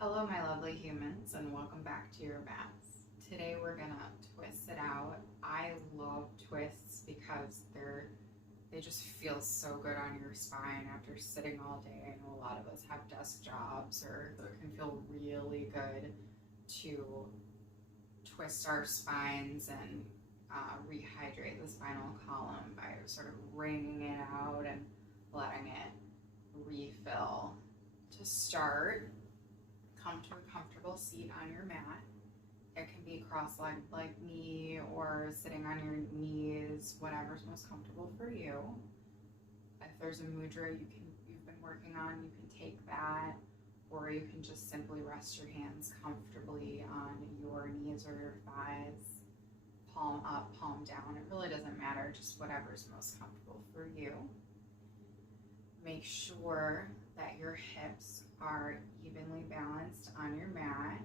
Hello, my lovely humans, and welcome back to your mats. Today we're gonna twist it out. I love twists because they just feel so good on your spine after sitting all day. I know a lot of us have desk jobs, or it can feel really good to twist our spines and rehydrate the spinal column by sort of wringing it out and letting it refill. To start, come to a comfortable seat on your mat. It can be cross-legged like me or sitting on your knees, whatever's most comfortable for you. If there's a mudra you've been working on, you can take that, or you can just simply rest your hands comfortably on your knees or your thighs, palm up, palm down. It really doesn't matter, just whatever's most comfortable for you. Make sure that your hips are evenly balanced on your mat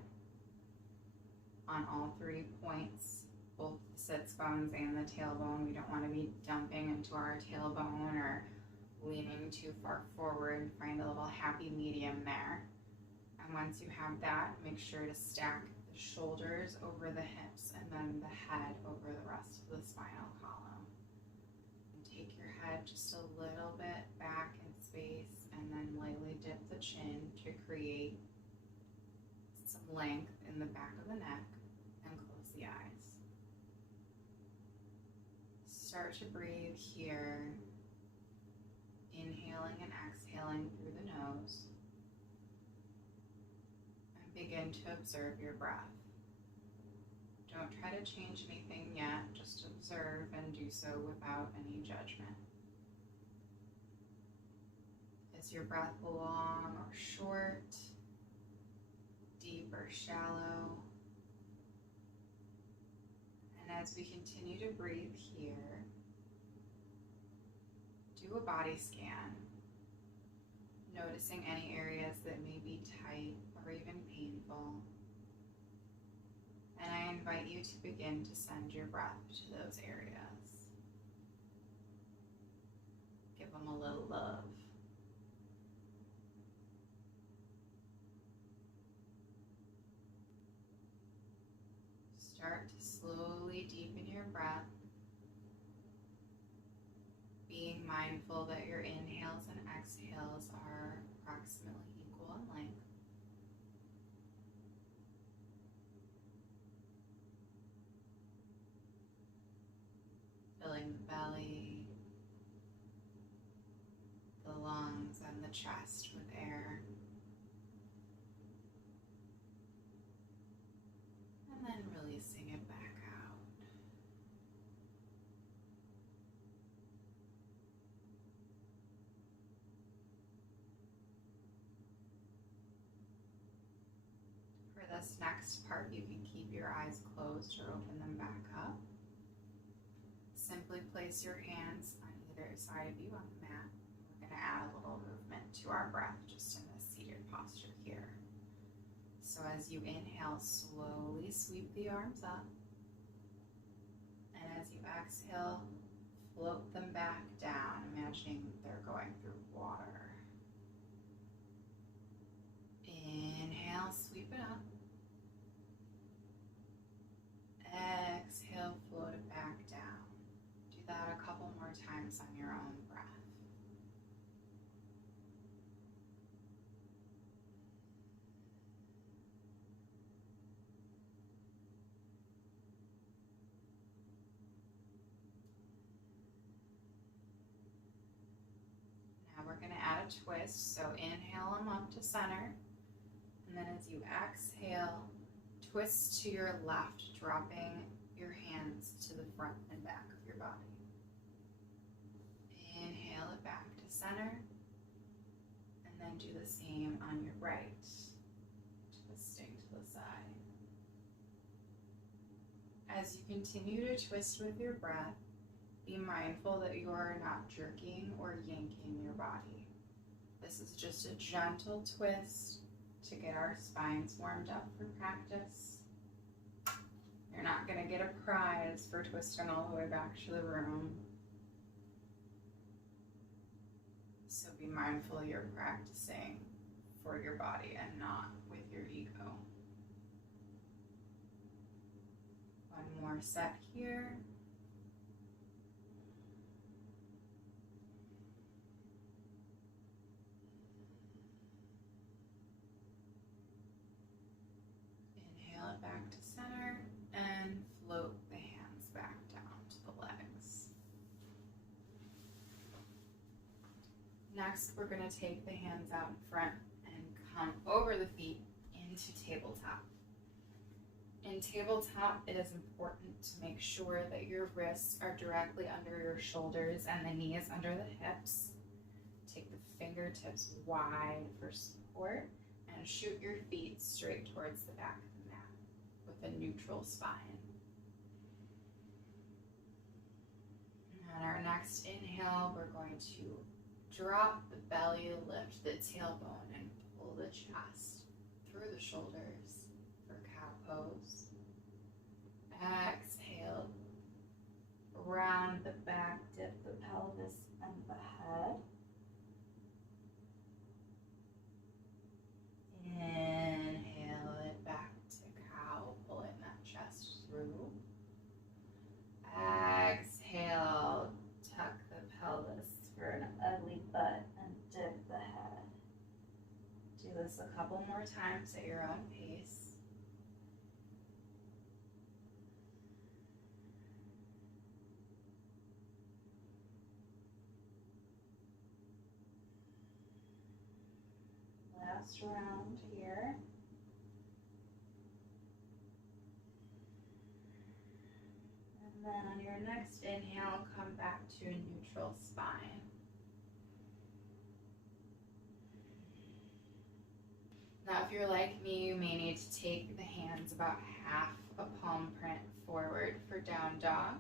on all 3 points, both the sits bones and the tailbone. We don't want to be dumping into our tailbone or leaning too far forward. Find a little happy medium there. And once you have that, make sure to stack the shoulders over the hips and then the head over the rest of the spinal column. And take your head just a little bit back in space and then lightly dip the chin to create some length in the back of the neck and close the eyes. Start to breathe here, inhaling and exhaling through the nose, and begin to observe your breath. Don't try to change anything yet, just observe and do so without any judgment. Is your breath long or short, deep or shallow? And as we continue to breathe here, do a body scan, noticing any areas that may be tight or even painful. And I invite you to begin to send your breath to those areas. Give them a little love. Start to slowly deepen your breath, being mindful that your inhales and exhales are approximately equal in length. Filling the belly, the lungs, and the chest with air. And then releasing it back out. For this next part, you can keep your eyes closed or open them back up. Simply place your hands on either side of you on the mat. We're going to add a little movement to our breath just in this seated posture here. So as you inhale, slowly sweep the arms up. And as you exhale, float them back down, imagining they're going through water. Inhale, sweep it up. Exhale, float it back down. Do that a couple more times on your own breath. Now we're going to add a twist. So inhale them up to center. And then as you exhale, twist to your left, dropping your hands to the front and back of your body. Inhale it back to center, and then do the same on your right, twisting to the side. As you continue to twist with your breath, be mindful that you are not jerking or yanking your body. This is just a gentle twist to get our spines warmed up for practice. You're not going to get a prize for twisting all the way back to the room. So be mindful you're practicing for your body and not with your set here. Inhale it back to center and float the hands back down to the legs. Next, we're going to take the hands out in front and come over the feet into tabletop. In tabletop, it is important to make sure that your wrists are directly under your shoulders and the knees under the hips. Take the fingertips wide for support and shoot your feet straight towards the back of the mat with a neutral spine. And our next inhale, we're going to drop the belly, lift the tailbone, and pull the chest through the shoulders for cow pose. Exhale, round the back, dip the pelvis and the head. Inhale it back to cow, pulling that chest through. Exhale, tuck the pelvis for an ugly butt and dip the head. Do this a couple more times at your own pace. Last round here. And then on your next inhale, come back to a neutral spine. Now, if you're like me, you may need to take the hands about half a palm print forward for down dog.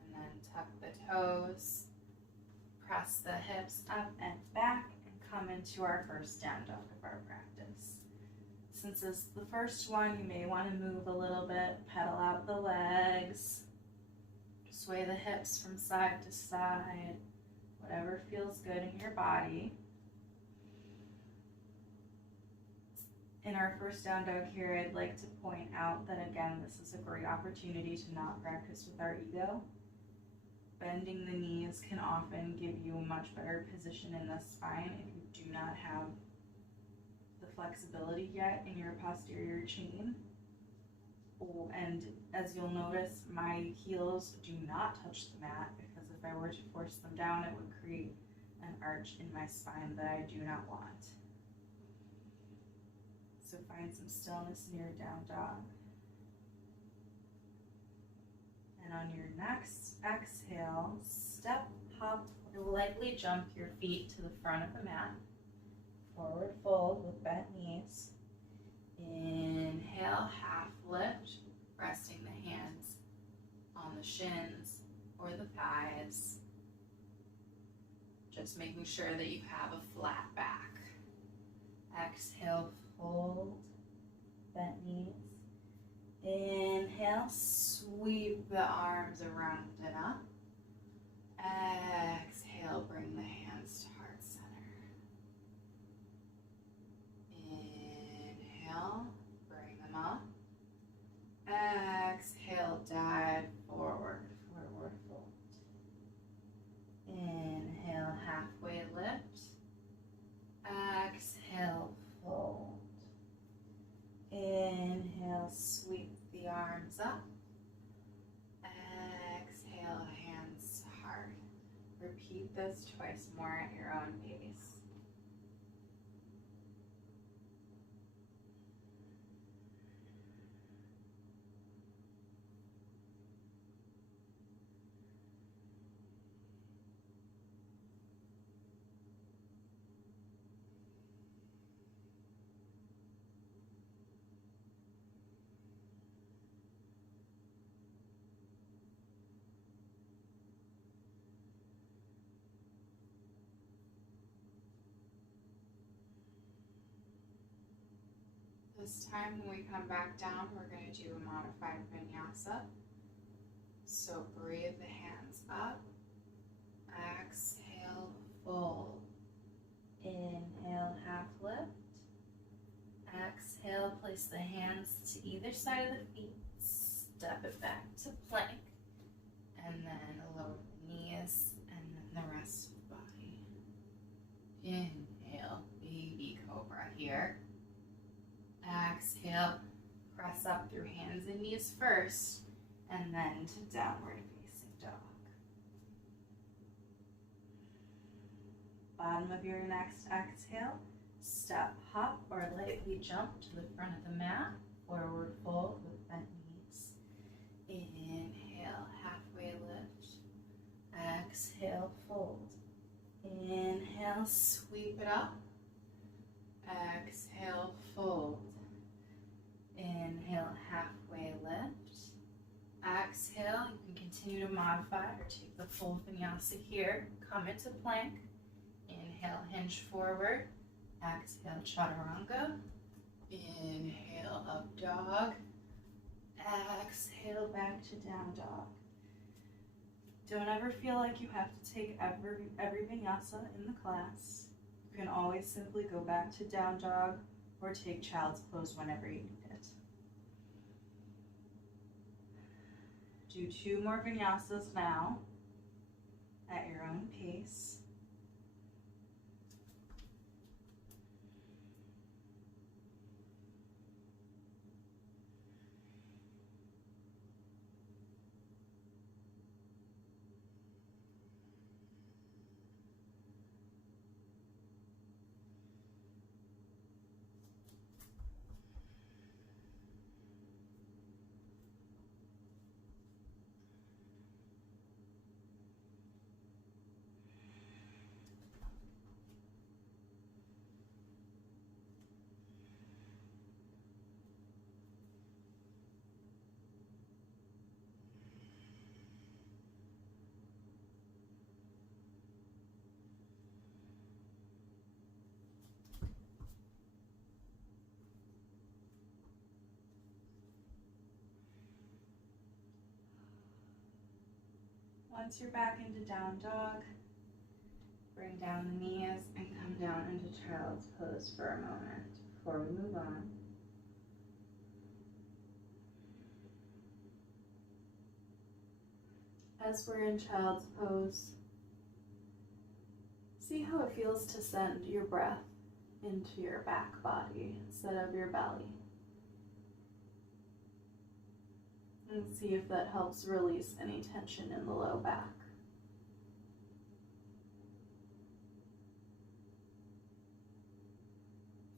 And then tuck the toes, press the hips up and back, come into our first down dog of our practice. Since it's the first one, you may want to move a little bit, pedal out the legs, sway the hips from side to side, whatever feels good in your body. In our first down dog here, I'd like to point out that again, this is a great opportunity to not practice with our ego. Bending the knees can often give you a much better position in the spine if you do not have the flexibility yet in your posterior chain. Oh, and as you'll notice, my heels do not touch the mat because if I were to force them down, it would create an arch in my spine that I do not want. So find some stillness in your down dog. And on your next exhale, step, hop, or lightly jump your feet to the front of the mat. Forward fold with bent knees. Inhale, half lift, resting the hands on the shins or the thighs. Just making sure that you have a flat back. Exhale, fold, bent knees. Inhale, sweep the arms around and up. Exhale, bring the hands to heart center. Inhale, bring them up. Exhale, dive forward, forward fold. Inhale, halfway lift. Exhale, fold. Inhale, sweep the arms up. Exhale, hands to heart. Repeat this twice more at your own pace. This time when we come back down, we're going to do a modified vinyasa. So breathe the hands up. Exhale, fold. Inhale, half lift. Exhale, place the hands to either side of the feet. step it back to plank, and then lower the knees, and then the rest of the body. Inhale, baby cobra here. Exhale, press up through hands and knees first, and then to downward facing dog. Bottom of your next exhale, step, hop, or lightly jump to the front of the mat. Forward fold with bent knees. Inhale, halfway lift. Exhale, fold. Inhale, sweep it up. Exhale, fold. Inhale, halfway lift. Exhale, you can continue to modify or take the full vinyasa here. Come into plank. Inhale, hinge forward. Exhale, chaturanga. Inhale, up dog. Exhale, back to down dog. Don't ever feel like you have to take every vinyasa in the class. You can always simply go back to down dog or take child's pose whenever you need it. Do 2 more vinyasas now at your own pace. Once you're back into down dog, bring down the knees and come down into child's pose for a moment before we move on. As we're in child's pose, see how it feels to send your breath into your back body instead of your belly. And see if that helps release any tension in the low back.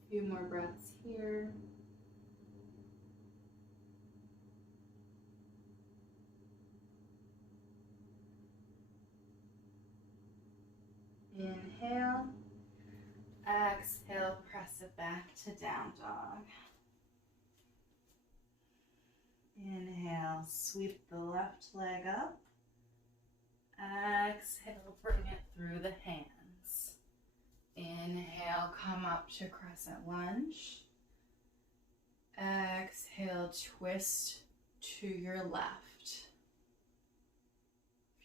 A few more breaths here. Inhale. Exhale, press it back to down dog. Inhale, sweep the left leg up. Exhale, bring it through the hands. Inhale, come up to crescent lunge. Exhale, twist to your left.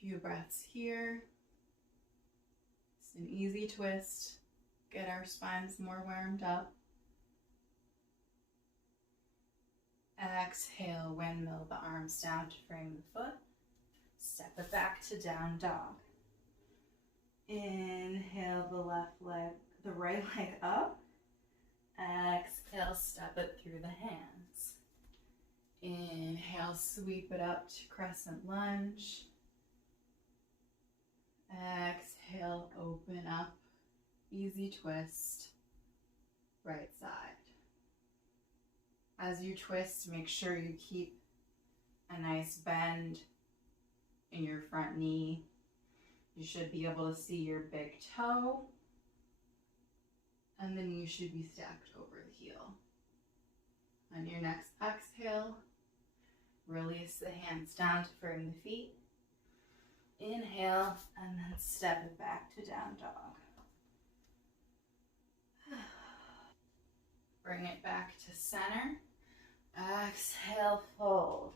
Few breaths here. It's an easy twist. Get our spines more warmed up. Exhale, windmill the arms down to frame the foot. Step it back to down dog. Inhale the right leg up. Exhale, step it through the hands. Inhale, sweep it up to crescent lunge. Exhale, open up, easy twist, right side. As you twist, make sure you keep a nice bend in your front knee. You should be able to see your big toe, and the knee should be stacked over the heel. On your next exhale, release the hands down to frame the feet. Inhale, and then step it back to down dog. Bring it back to center. Exhale, fold.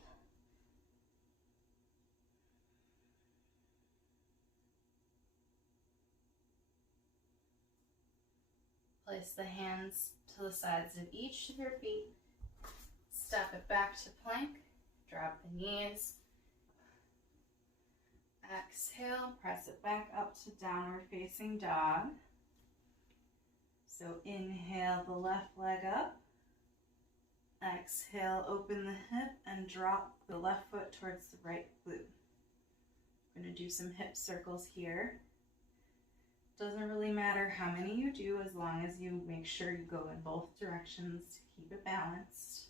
Place the hands to the sides of each of your feet. Step it back to plank. Drop the knees. Exhale, press it back up to downward facing dog. So inhale the left leg up. Exhale, open the hip and drop the left foot towards the right glute. We're going to do some hip circles here. Doesn't really matter how many you do as long as you make sure you go in both directions to keep it balanced.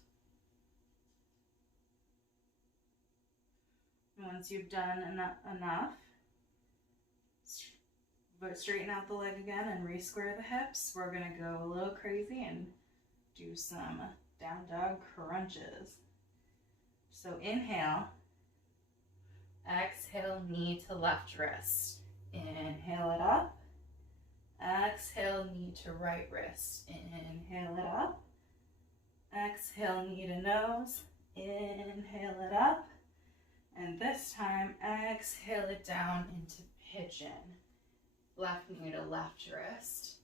Once you've done enough, straighten out the leg again and re-square the hips. We're going to go a little crazy and do some down dog crunches. So inhale, exhale, knee to left wrist. Inhale it up, exhale, knee to right wrist. Inhale it up, exhale, knee to nose. Inhale it up, and this time exhale it down into pigeon. Left knee to left wrist.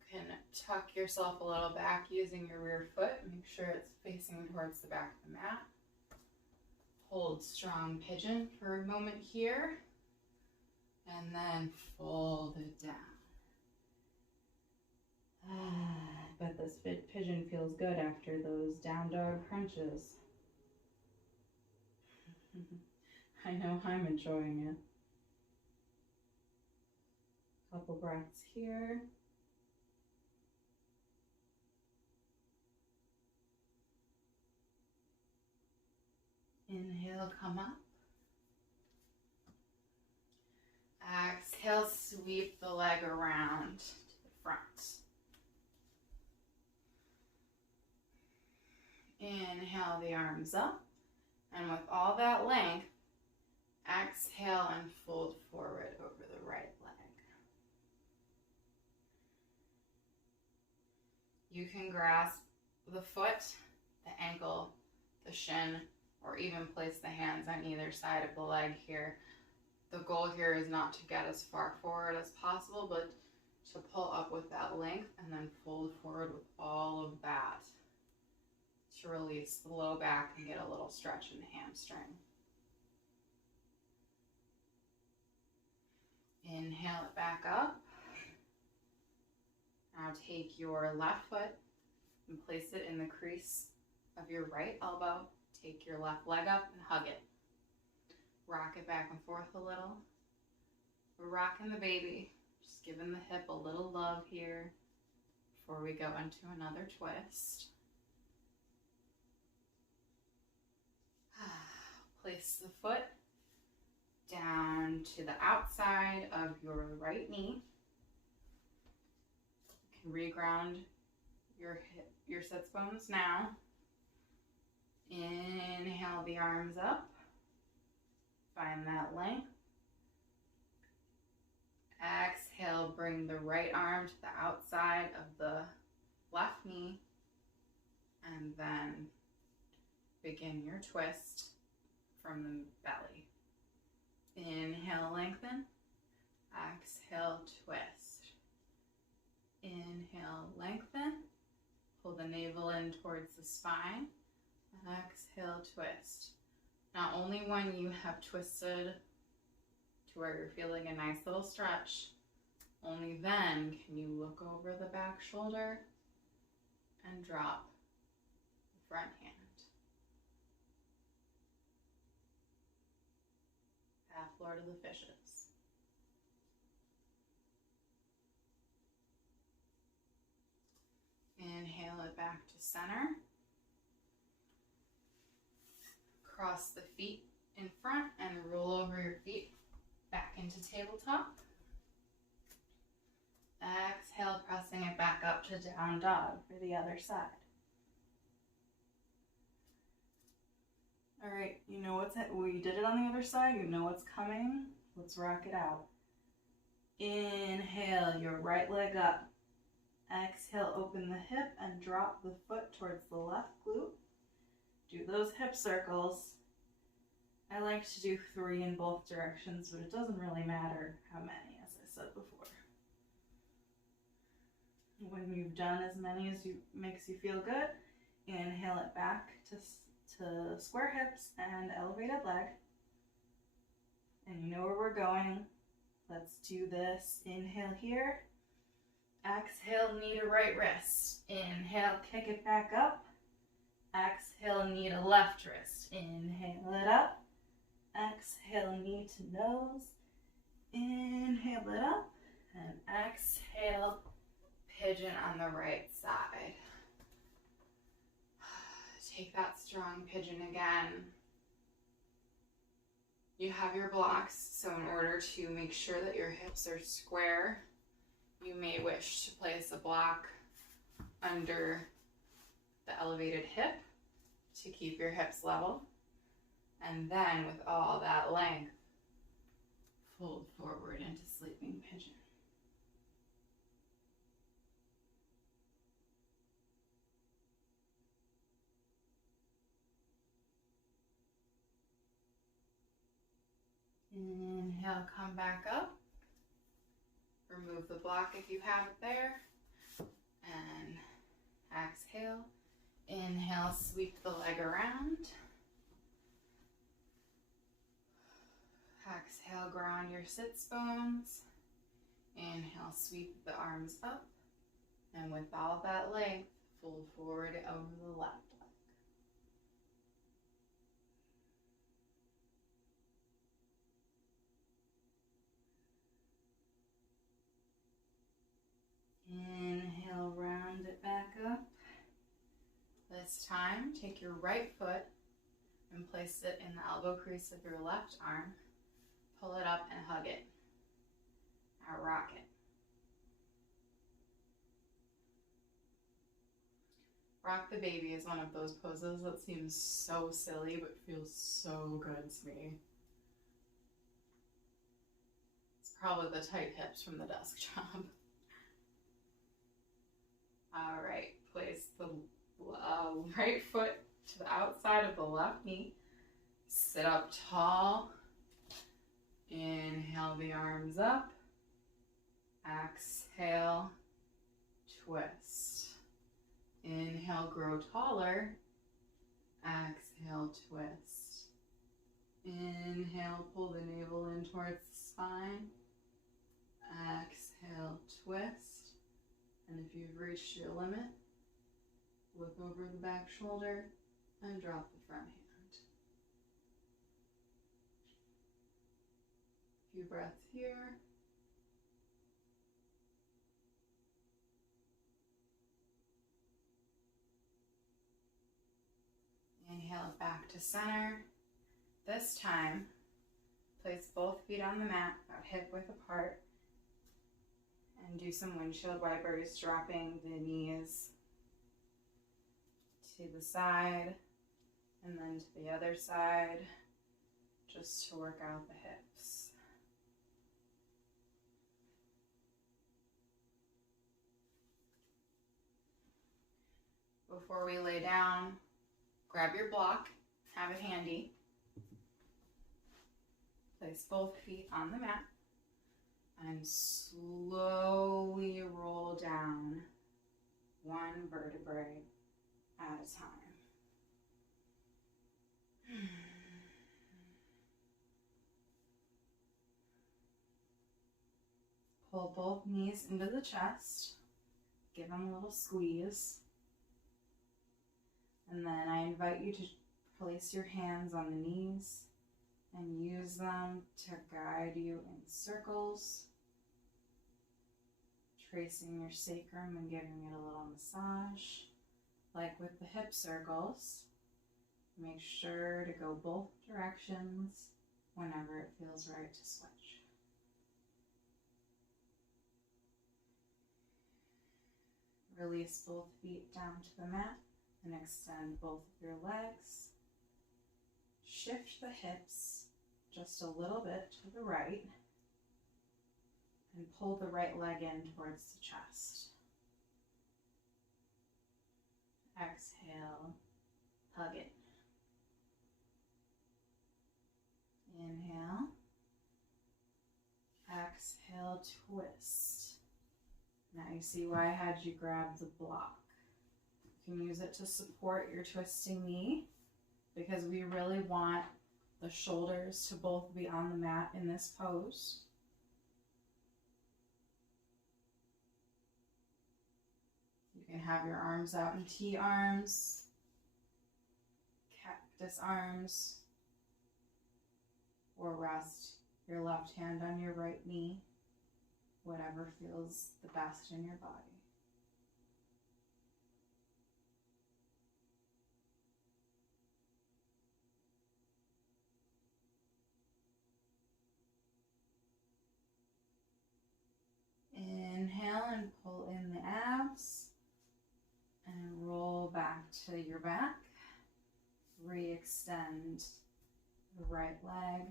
You can tuck yourself a little back using your rear foot. Make sure it's facing towards the back of the mat. Hold strong pigeon for a moment here. And then fold it down. I bet this pigeon feels good after those down dog crunches. I know I'm enjoying it. Couple breaths here. Inhale, come up. Exhale, sweep the leg around to the front. Inhale the arms up, and with all that length, exhale and fold forward over the right leg. You can grasp the foot, the ankle, the shin, or even place the hands on either side of the leg here. The goal here is not to get as far forward as possible, but to pull up with that length and then fold forward with all of that to release the low back and get a little stretch in the hamstring. Inhale it back up. Now take your left foot and place it in the crease of your right elbow. Take your left leg up and hug it. Rock it back and forth a little. We're rocking the baby. Just giving the hip a little love here before we go into another twist. Place the foot down to the outside of your right knee. You can reground your sits bones now. Inhale the arms up. Find that length. Exhale, bring the right arm to the outside of the left knee. And then begin your twist from the belly. Inhale, lengthen. Exhale, twist. Inhale, lengthen. Pull the navel in towards the spine. And exhale, twist. Not only when you have twisted to where you're feeling a nice little stretch, only then can you look over the back shoulder and drop the front hand. Half Lord of the Fishes. Inhale it back to center. Cross the feet in front and roll over your feet back into tabletop. Exhale, pressing it back up to down dog for the other side. All right, you know we did it on the other side, you know what's coming. Let's rock it out. Inhale your right leg up. Exhale, open the hip and drop the foot towards the left glute. Do those hip circles. I like to do 3 in both directions, but it doesn't really matter how many, as I said before. When you've done as many as makes you feel good, inhale it back to to square hips and elevated leg. And you know where we're going. Let's do this. Inhale here. Exhale, knee to right wrist. Inhale, kick it back up. Exhale, knee to left wrist. Inhale it up. Exhale, knee to nose. Inhale it up. And exhale, pigeon on the right side. Take that strong pigeon again. You have your blocks, so in order to make sure that your hips are square, you may wish to place a block under the elevated hip to keep your hips level. And then with all that length, fold forward into sleeping pigeon. Inhale, come back up. Remove the block if you have it there. And exhale. Inhale, sweep the leg around. Exhale, ground your sits bones. Inhale, sweep the arms up. And with all that length, fold forward over the left leg. Inhale, round it back up. This time, take your right foot and place it in the elbow crease of your left arm. Pull it up and hug it. Now rock it. Rock the baby is one of those poses that seems so silly but feels so good to me. It's probably the tight hips from the desk job. All right, place the right foot to the outside of the left knee. Sit up tall. Inhale the arms up. Exhale, twist. Inhale, grow taller. Exhale, twist. Inhale, pull the navel in towards the spine. Exhale, twist. And if you've reached your limit, look over the back shoulder and drop the front hand. A few breaths here. Inhale back to center. This time, place both feet on the mat, about hip width apart, and do some windshield wipers, dropping the knees to the side and then to the other side, just to work out the hips. Before we lay down, grab your block, have it handy. Place both feet on the mat and slowly roll down one vertebrae at a time. Pull both knees into the chest. Give them a little squeeze. And then I invite you to place your hands on the knees and use them to guide you in circles, tracing your sacrum and giving it a little massage. Like with the hip circles, make sure to go both directions whenever it feels right to switch. Release both feet down to the mat and extend both of your legs. Shift the hips just a little bit to the right and pull the right leg in towards the chest. Exhale, hug it. Inhale. Exhale, twist. Now you see why I had you grab the block. You can use it to support your twisting knee, because we really want the shoulders to both be on the mat in this pose. You can have your arms out in T arms, cactus arms, or rest your left hand on your right knee, whatever feels the best in your body. Inhale and pull in the abs and roll back to your back. Re-extend the right leg.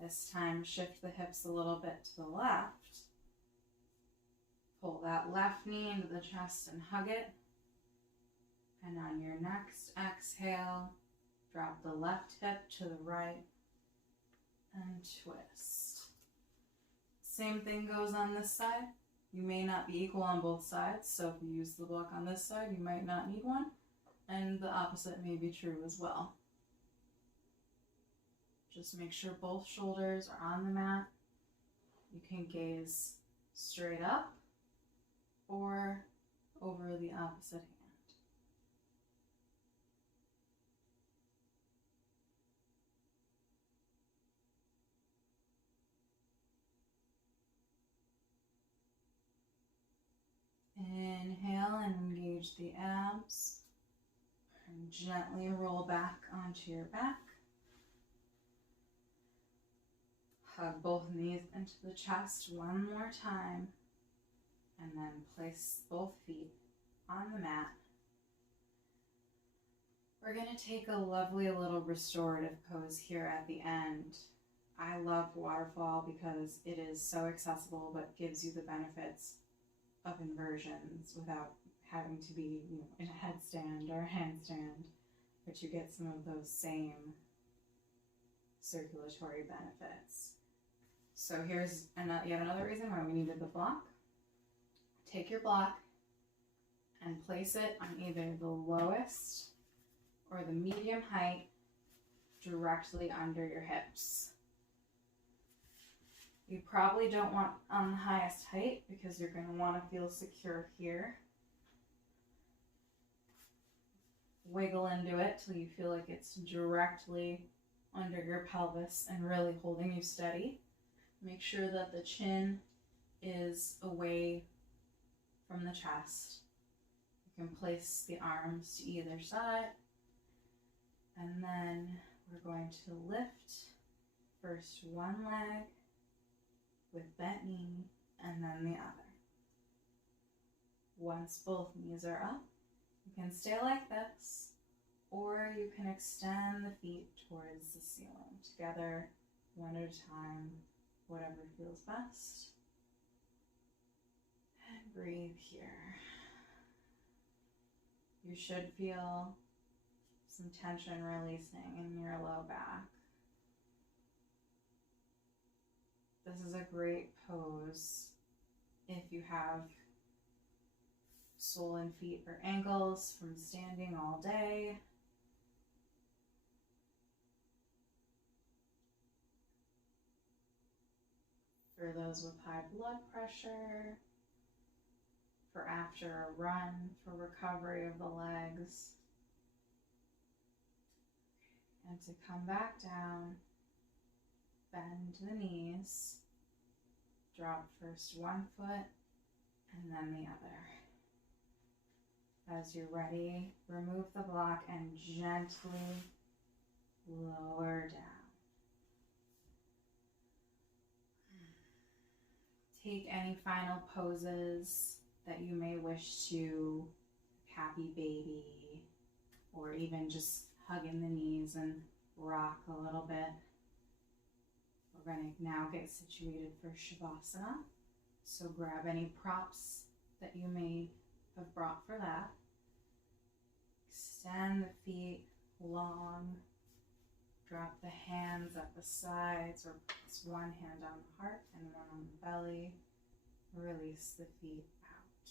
This time shift the hips a little bit to the left. Pull that left knee into the chest and hug it. And on your next exhale, drop the left hip to the right and twist. Same thing goes on this side. You may not be equal on both sides, so if you use the block on this side, you might not need one, and the opposite may be true as well. Just make sure both shoulders are on the mat. You can gaze straight up or over the opposite hand. Inhale and engage the abs. And gently roll back onto your back. Hug both knees into the chest one more time. And then place both feet on the mat. We're going to take a lovely little restorative pose here at the end. I love waterfall because it is so accessible but gives you the benefits of inversions without having to be, in a headstand or a handstand, but you get some of those same circulatory benefits. So here's yet another reason why we needed the block. Take your block and place it on either the lowest or the medium height directly under your hips. You probably don't want on the highest height because you're going to want to feel secure here. Wiggle into it till you feel like it's directly under your pelvis and really holding you steady. Make sure that the chin is away from the chest. You can place the arms to either side. And then we're going to lift first one leg with bent knee and then the other. Once both knees are up, you can stay like this, or you can extend the feet towards the ceiling together, one at a time, whatever feels best. And breathe here. You should feel some tension releasing in your low back. This is a great pose if you have swollen feet or ankles from standing all day. For those with high blood pressure, for after a run, for recovery of the legs. And to come back down, bend the knees, drop first one foot and then the other. As you're ready, remove the block and gently lower down. Take any final poses that you may wish to, happy baby, or even just hug in the knees and rock a little bit. We're going to now get situated for Savasana. So grab any props that you may have brought for that. Extend the feet long. Drop the hands at the sides, or place one hand on the heart and one on the belly. Release the feet out.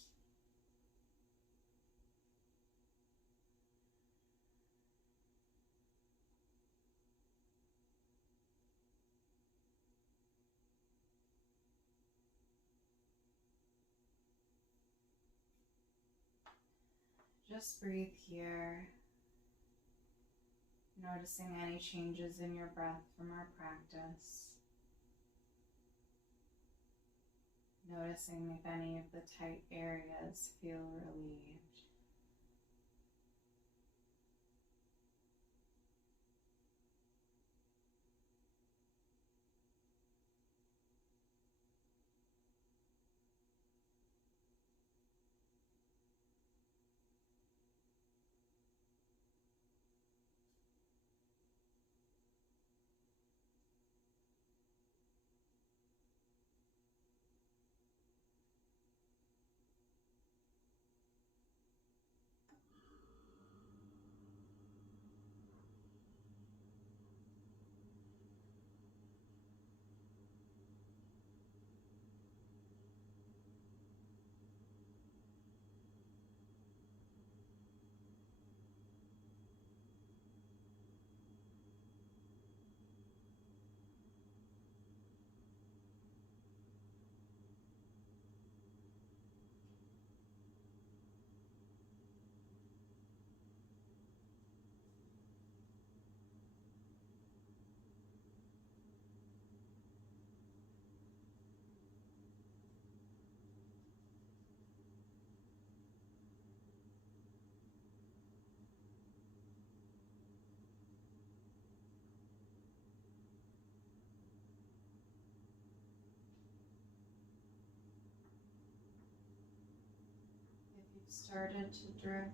Just breathe here, noticing any changes in your breath from our practice. Noticing if any of the tight areas feel relieved. Started to drift,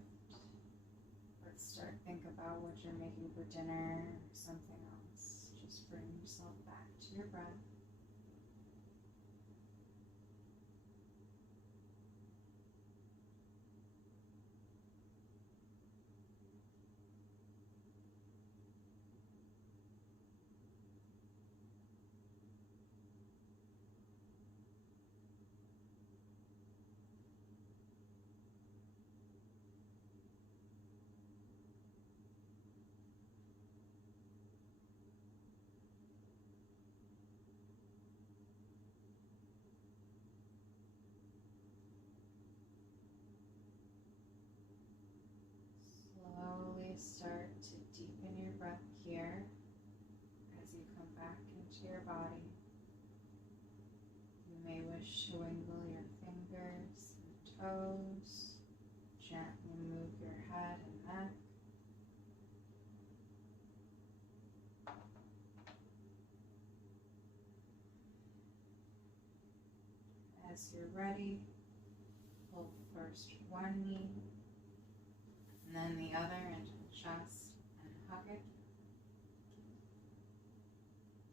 let's start think about what you're making for dinner or something else. Just bring yourself back to your breath. Slowly start to deepen your breath here as you come back into your body. You may wish to wiggle your fingers and toes, gently move your head and neck. As you're ready, pull first one knee and then the other into the chest and hug it.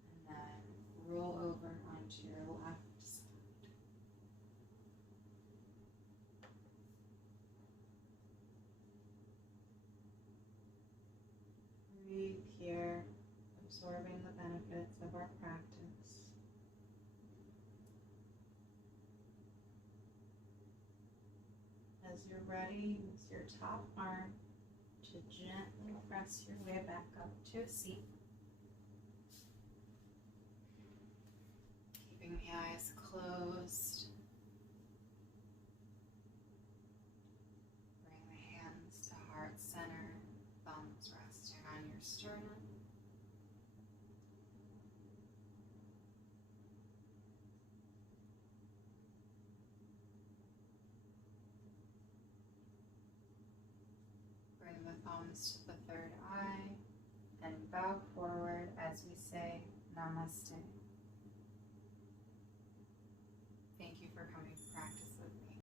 And then roll over onto your left side. Breathe here, absorbing the benefits of our practice. As you're ready, use your top arm to gently press your way back up to a seat. Keeping the eyes closed. Bring the hands to heart center, thumbs resting on your sternum. Bring the thumbs to the third eye and bow forward as we say Namaste. Thank you for coming to practice.